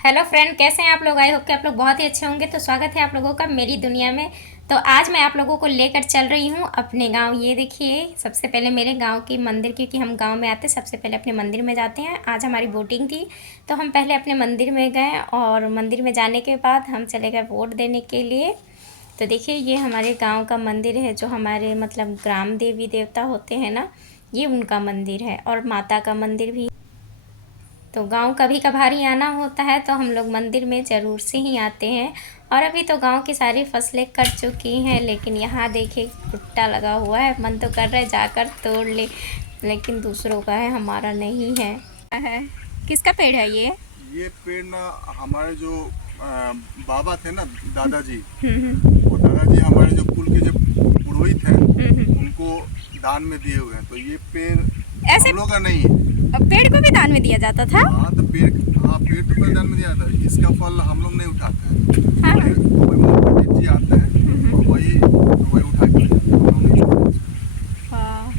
Hello friend, कैसे हैं आप लोग। आई होप कि आप लोग बहुत ही अच्छे होंगे। तो स्वागत है आप लोगों का मेरी दुनिया में। तो आज मैं आप लोगों को लेकर चल रही हूँ अपने गांव। ये देखिए, सबसे पहले मेरे गांव की मंदिर, क्योंकि हम गांव में आते सबसे पहले अपने मंदिर में जाते हैं। आज हमारी वोटिंग थी तो हम पहले अपने मंदिर में गए और मंदिर में जाने के बाद हम चले गए वोट देने के लिए। तो देखिए, ये हमारे गाँव का मंदिर है, जो हमारे मतलब ग्राम देवी देवता होते हैं ना, ये उनका मंदिर है और माता का मंदिर भी। तो गांव कभी कभार ही आना होता है तो हम लोग मंदिर में ज़रूर से ही आते हैं। और अभी तो गांव की सारी फसलें कट चुकी हैं, लेकिन यहाँ देखिए भुट्टा लगा हुआ है। मन तो कर रहा है जाकर तोड़ ले, लेकिन दूसरों का है, हमारा नहीं है। किसका पेड़ है ये? ये पेड़ ना हमारे जो बाबा थे ना, दादाजी। हम्म। वो दादाजी हमारे जो कुल के जो पुरोहित हैं, हम्म। उनको दान में दिए हुए हैं। तो ये पेड़ ऐसे हम लोग का नहीं है। पेड़ को भी दान में दिया जाता था? हाँ तो पेड़, हाँ पेड़ तो पहले दान में दिया था। इसका फल हम लोग नहीं उठाते हैं। हाँ। वही पंडित जी आते हैं और वही वही उठा के ले जाते हैं। हम लोग नहीं उठाते। हाँ,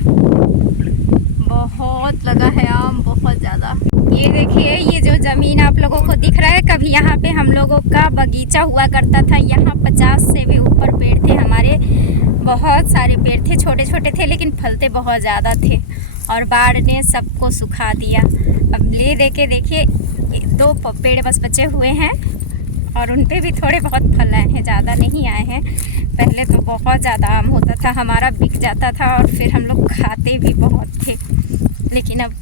बहुत लगा है आम, बहुत ज़्यादा। ये देखिए, ये जो ज़मीन आप लोगों को दिख रहा है, कभी यहाँ पे हम लोगों का बगीचा हुआ करता था। यहाँ 50 से भी ऊपर पेड़ थे हमारे, बहुत सारे पेड़ थे, छोटे छोटे थे लेकिन फलते बहुत ज़्यादा थे। और बाढ़ ने सबको सुखा दिया। अब ले देके देखिए, 2 पेड़ बस बचे हुए हैं और उन पे भी थोड़े बहुत फल आए हैं, ज़्यादा नहीं आए हैं। पहले तो बहुत ज़्यादा आम होता था, हमारा बिक जाता था और फिर हम लोग खाते भी बहुत थे। लेकिन अब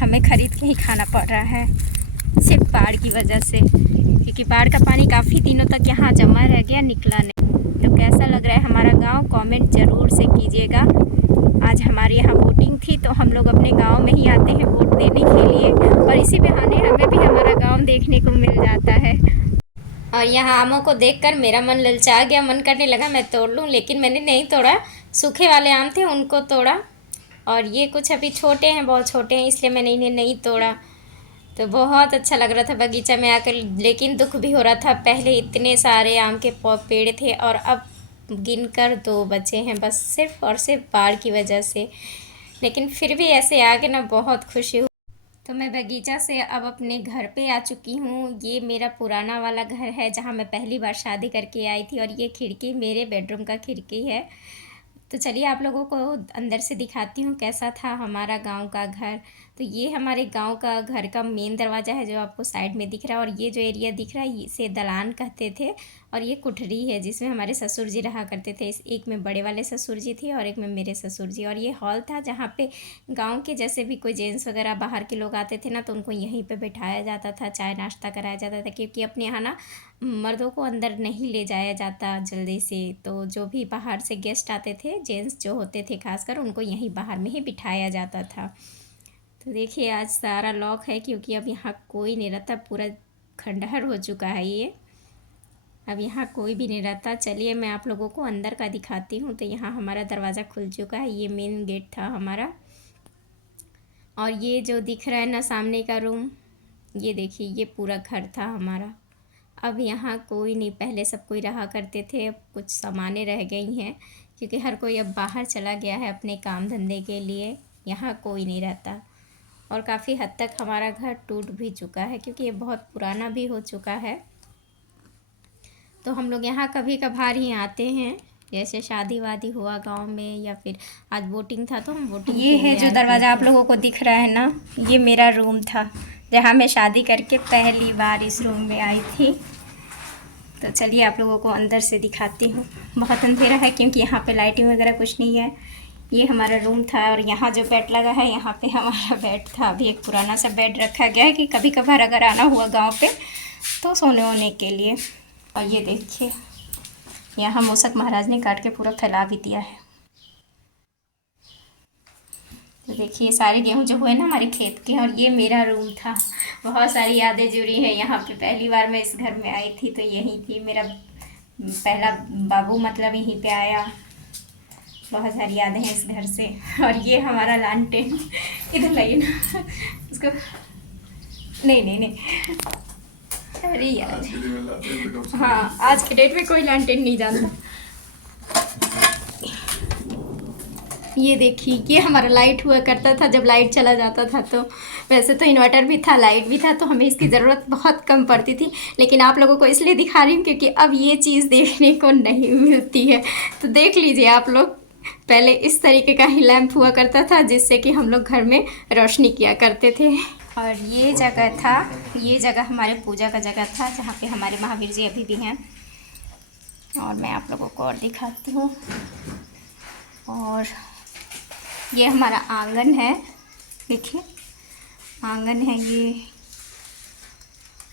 हमें ख़रीद के ही खाना पड़ रहा है, सिर्फ बाढ़ की वजह से, क्योंकि बाढ़ का पानी काफ़ी दिनों तक यहाँ जमा रह गया, निकला नहीं। तो कैसा लग रहा है हमारा गांव, कमेंट ज़रूर से कीजिएगा। आज हमारे यहाँ वोटिंग थी तो हम लोग अपने गांव में ही आते हैं वोट देने के लिए, और इसी बहाने हमें भी हमारा गांव देखने को मिल जाता है। और यहाँ आमों को देखकर मेरा मन ललचा गया, मन करने लगा मैं तोड़ लूँ, लेकिन मैंने नहीं तोड़ा। सूखे वाले आम थे, उनको तोड़ा। और ये कुछ अभी छोटे हैं, बहुत छोटे हैं, इसलिए मैंने इन्हें नहीं तोड़ा। तो बहुत अच्छा लग रहा था बगीचा में आकर, लेकिन दुख भी हो रहा था। पहले इतने सारे आम के पेड़ थे और अब गिनकर 2 बचे हैं बस, सिर्फ और सिर्फ बाढ़ की वजह से। लेकिन फिर भी ऐसे आके ना बहुत खुशी हुई। तो मैं बगीचा से अब अपने घर पे आ चुकी हूँ। ये मेरा पुराना वाला घर है, जहाँ मैं पहली बार शादी करके आई थी, और ये खिड़की मेरे बेडरूम का खिड़की है। तो चलिए आप लोगों को अंदर से दिखाती हूँ कैसा था हमारा गांव का घर। तो ये हमारे गांव का घर का मेन दरवाज़ा है, जो आपको साइड में दिख रहा है। और ये जो एरिया दिख रहा है, इसे दलान कहते थे। और ये कुठरी है, जिसमें हमारे ससुर जी रहा करते थे। इस एक में बड़े वाले ससुर जी थे और एक में मेरे ससुर जी। और ये हॉल था, जहाँ पे गांव के जैसे भी कोई जेंट्स वगैरह बाहर के लोग आते थे ना, तो उनको यहीं पे बैठाया जाता था, चाय नाश्ता कराया जाता था। क्योंकि अपने यहाँ ना मर्दों को अंदर नहीं ले जाया जाता जल्दी से। तो जो भी बाहर से गेस्ट आते थे, जेंट्स जो होते थे खासकर, उनको यहीं बाहर में ही बिठाया जाता था। तो देखिए, आज सारा लॉक है, क्योंकि अब यहाँ कोई नहीं रहता, पूरा खंडहर हो चुका है ये। अब यहाँ कोई भी नहीं रहता। चलिए मैं आप लोगों को अंदर का दिखाती हूँ। तो यहाँ हमारा दरवाज़ा खुल चुका है, ये मेन गेट था हमारा। और ये जो दिख रहा है ना सामने का रूम, ये देखिए, ये पूरा घर था हमारा। अब यहाँ कोई नहीं, पहले सब कोई रहा करते थे, अब कुछ सामानें रह गई हैं, क्योंकि हर कोई अब बाहर चला गया है अपने काम धंधे के लिए। यहाँ कोई नहीं रहता। और काफ़ी हद तक हमारा घर टूट भी चुका है, क्योंकि ये बहुत पुराना भी हो चुका है। तो हम लोग यहाँ कभी कभार ही आते हैं, जैसे शादी वादी हुआ गांव में, या फिर आज वोटिंग था तो हम वोटिंग ये है जो दरवाज़ा आप लोगों को दिख रहा है ना, ये मेरा रूम था, जहाँ मैं शादी करके पहली बार इस रूम में आई थी। तो चलिए आप लोगों को अंदर से दिखाती हूँ। बहुत अंधेरा है, क्योंकि यहाँ पे लाइटिंग वगैरह कुछ नहीं है। ये हमारा रूम था, और यहाँ जो बेड लगा है, यहाँ पे हमारा बेड था। अभी एक पुराना सा बेड रखा गया है, कि कभी कभार अगर आना हुआ गांव पे तो सोने वोने के लिए। और ये देखिए, यहाँ मूसक महाराज ने काट के पूरा फैला भी दिया है। तो देखिए, सारे गेहूँ जो हुए ना हमारे खेत के, और ये मेरा रूम था। बहुत सारी यादें जुड़ी हैं यहाँ पे। पहली बार मैं इस घर में आई थी तो यहीं थी, मेरा पहला बाबू मतलब यहीं पे आया। बहुत सारी यादें हैं इस घर से। और ये हमारा लालटेन, इधर लाइए ना उसको। नहीं नहीं नहीं, अरे यार, हाँ, आज के डेट में कोई लालटेन नहीं जानता। ये देखिए, ये हमारा लाइट हुआ करता था जब लाइट चला जाता था। तो वैसे तो इन्वर्टर भी था, लाइट भी था, तो हमें इसकी ज़रूरत बहुत कम पड़ती थी, लेकिन आप लोगों को इसलिए दिखा रही हूँ क्योंकि अब ये चीज़ देखने को नहीं मिलती है। तो देख लीजिए आप लोग, पहले इस तरीके का ही लैंप हुआ करता था जिससे कि हम लोग घर में रोशनी किया करते थे। और ये जगह था, ये जगह हमारे पूजा का जगह था जहाँ पे हमारे महावीर जी अभी भी हैं। और मैं आप लोगों को और दिखाती हूँ। और ये हमारा आंगन है, देखिए आंगन है। ये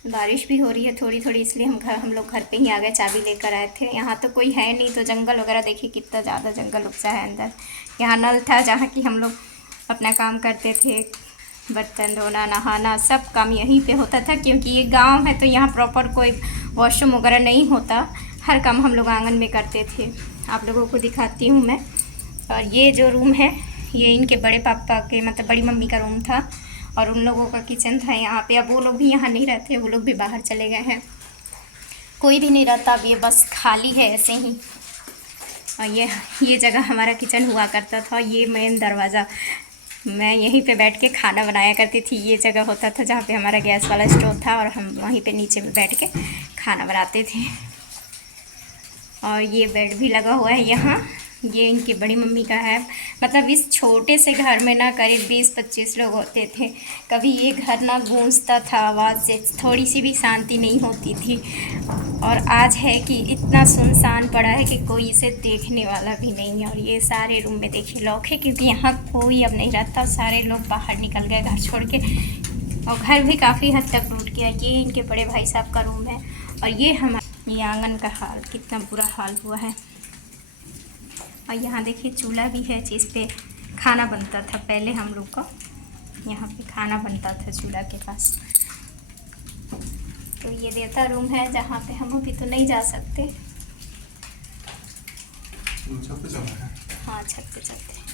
बारिश भी हो रही है थोड़ी थोड़ी, इसलिए हम लोग घर पे ही आ गए, चाबी लेकर आए थे। यहाँ तो कोई है नहीं, तो जंगल वगैरह देखिए कितना ज़्यादा जंगल उपजा है अंदर। यहाँ नल था जहाँ कि हम लोग अपना काम करते थे, बर्तन धोना, नहाना, सब काम यहीं पे होता था। क्योंकि ये गांव है तो यहाँ प्रॉपर कोई वॉशरूम वगैरह नहीं होता, हर काम हम लोग आंगन में करते थे। आप लोगों को दिखाती हूँ मैं। और ये जो रूम है, ये इनके बड़े पापा के मतलब बड़ी मम्मी का रूम था, और उन लोगों का किचन था यहाँ पे। अब वो लोग भी यहाँ नहीं रहते, वो लोग भी बाहर चले गए हैं, कोई भी नहीं रहता अब, ये बस खाली है ऐसे ही। और ये जगह हमारा किचन हुआ करता था। ये मेन दरवाज़ा, मैं यहीं पे बैठ के खाना बनाया करती थी। ये जगह होता था जहाँ पे हमारा गैस वाला स्टोव था, और हम वहीं पे नीचे में बैठ के खाना बनाते थे। और ये बेड भी लगा हुआ है यहाँ, ये इनकी बड़ी मम्मी का है। मतलब इस छोटे से घर में ना करीब 20-25 लोग होते थे। कभी ये घर ना गूंजता था आवाज़ से, थोड़ी सी भी शांति नहीं होती थी। और आज है कि इतना सुनसान पड़ा है कि कोई इसे देखने वाला भी नहीं है। और ये सारे रूम में देखिए लॉक है, क्योंकि यहाँ कोई अब नहीं रहता, सारे लोग बाहर निकल गए घर छोड़ के। और घर भी काफ़ी हद तक टूट गया। ये इनके बड़े भाई साहब का रूम है। और ये ये आंगन का हाल, कितना बुरा हाल हुआ है। और यहाँ देखिए चूल्हा भी है जिस पे खाना बनता था पहले हम लोग का, यहाँ पे खाना बनता था चूल्हा के पास। तो ये देवता रूम है जहाँ पे हम अभी तो नहीं जा सकते। छत पे चलना है। हाँ, छत पे चलते हैं।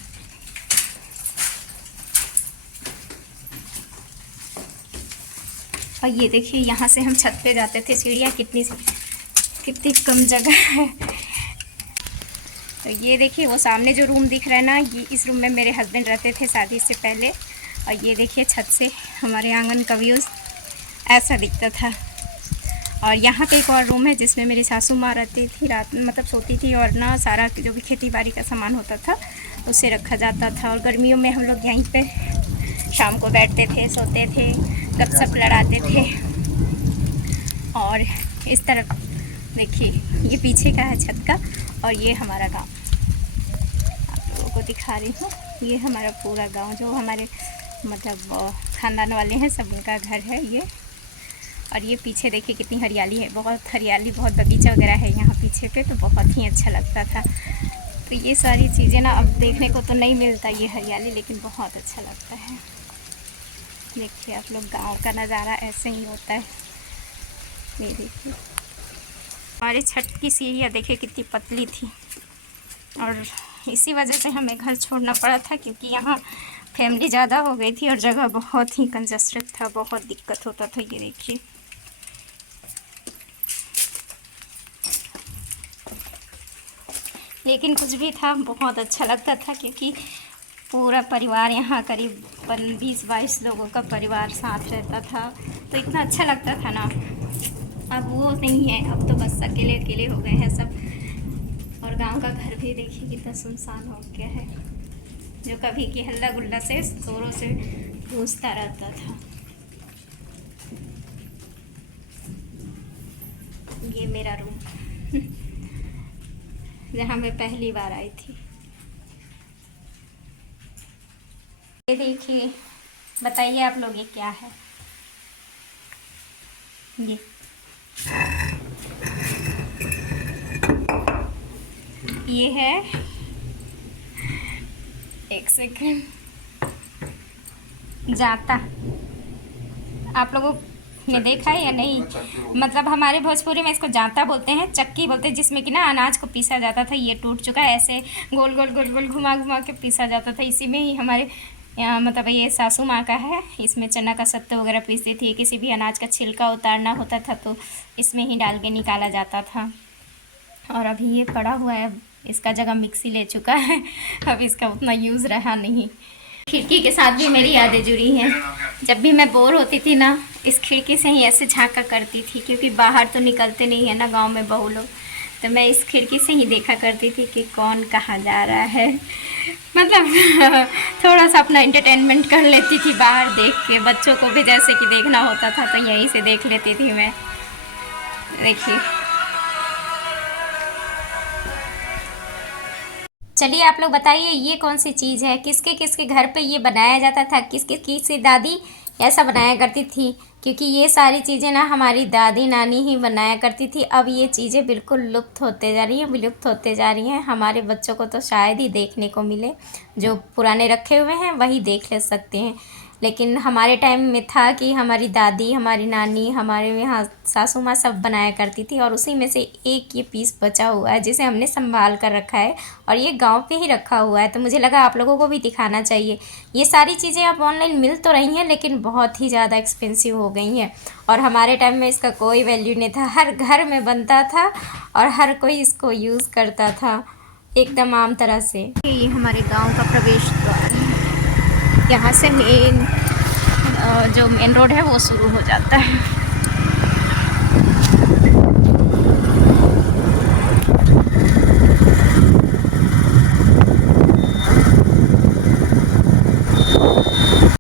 और ये देखिए यहाँ से हम छत पे जाते थे, सीढ़ियाँ कितनी कम जगह है। तो ये देखिए वो सामने जो रूम दिख रहा है ना, ये इस रूम में मेरे हस्बैंड रहते थे शादी से पहले। और ये देखिए छत से हमारे आंगन का व्यूज़ ऐसा दिखता था। और यहाँ पे एक और रूम है जिसमें मेरी सासू माँ रहती थी, रात में मतलब सोती थी, और ना सारा जो भी खेती बाड़ी का सामान होता था उसे रखा जाता था। और गर्मियों में हम लोग यहीं पे शाम को बैठते थे, सोते थे, गपशप लड़ाते थे। और इस तरफ देखिए ये पीछे का है छत का, और ये हमारा गांव आप लोगों को दिखा रही हूँ। ये हमारा पूरा गांव, जो हमारे मतलब ख़ानदान वाले हैं सब, उनका घर है ये। और ये पीछे देखिए कितनी हरियाली है, बहुत हरियाली, बहुत बगीचा वगैरह है यहाँ पीछे पे, तो बहुत ही अच्छा लगता था। तो ये सारी चीज़ें ना अब देखने को तो नहीं मिलता ये हरियाली, लेकिन बहुत अच्छा लगता है। देखिए आप लोग, गाँव का नज़ारा ऐसे ही होता है। ये देखिए हमारे छत की सीढ़ियाँ देखिए कितनी पतली थी, और इसी वजह से हमें घर छोड़ना पड़ा था, क्योंकि यहाँ फैमिली ज़्यादा हो गई थी और जगह बहुत ही कंजस्टेड था, बहुत दिक्कत होता था। ये देखिए लेकिन कुछ भी था, बहुत अच्छा लगता था, क्योंकि पूरा परिवार यहाँ करीब 20-22 लोगों का परिवार साथ रहता था, तो इतना अच्छा लगता था ना। अब वो नहीं है, अब तो बस अकेले अकेले हो गए हैं सब। और गांव का घर भी देखिए कितना सुनसान हो गया है, जो कभी की हल्ला गुल्ला से शोरों से गूंजता रहता था। ये मेरा रूम जहाँ मैं पहली बार आई थी। ये देखिए, बताइए आप लोग ये क्या है? ये है, एक सेकंड, जाता। आप लोगों ने देखा है या नहीं? मतलब हमारे भोजपुरी में इसको जाता बोलते हैं, चक्की बोलते हैं, जिसमें कि ना अनाज को पीसा जाता था। ये टूट चुका है, ऐसे गोल गोल गोल गोल घुमा घुमा के पीसा जाता था। इसी में ही हमारे यहाँ मतलब ये सासू माँ का है, इसमें चना का सत्तू वगैरह पीसती थी। किसी भी अनाज का छिलका उतारना होता था तो इसमें ही डाल के निकाला जाता था। और अभी ये पड़ा हुआ है इसका जगह मिक्सी ले चुका है, अब इसका उतना यूज़ रहा नहीं। खिड़की के साथ भी मेरी यादें जुड़ी हैं। जब भी मैं बोर होती थी ना, इस खिड़की से ही ऐसे झांका करती थी, क्योंकि बाहर तो निकलते नहीं है ना गांव में बहू लोग, तो मैं इस खिड़की से ही देखा करती थी कि कौन कहाँ जा रहा है। मतलब थोड़ा सा अपना एंटरटेनमेंट कर लेती थी बाहर देख के। बच्चों को भी जैसे कि देखना होता था तो यहीं से देख लेती थी मैं। देखिए, चलिए आप लोग बताइए ये कौन सी चीज़ है, किसके किसके घर पे ये बनाया जाता था, किसके किसकी दादी ऐसा बनाया करती थी, क्योंकि ये सारी चीज़ें ना हमारी दादी नानी ही बनाया करती थी। अब ये चीज़ें बिल्कुल लुप्त होते जा रही हैं, विलुप्त होते जा रही हैं। हमारे बच्चों को तो शायद ही देखने को मिले, जो पुराने रखे हुए हैं वही देख ले सकते हैं। लेकिन हमारे टाइम में था कि हमारी दादी, हमारी नानी, हमारे यहाँ सासू माँ सब बनाया करती थी, और उसी में से एक ये पीस बचा हुआ है जिसे हमने संभाल कर रखा है, और ये गांव पे ही रखा हुआ है। तो मुझे लगा आप लोगों को भी दिखाना चाहिए। ये सारी चीज़ें अब ऑनलाइन मिल तो रही हैं, लेकिन बहुत ही ज़्यादा एक्सपेंसिव हो गई हैं, और हमारे टाइम में इसका कोई वैल्यू नहीं था। हर घर में बनता था और हर कोई इसको यूज़ करता था एकदम आम तरह से। ये हमारे गाँव का प्रवेश द्वार है। यहाँ से जो मेन रोड है वो शुरू हो जाता है।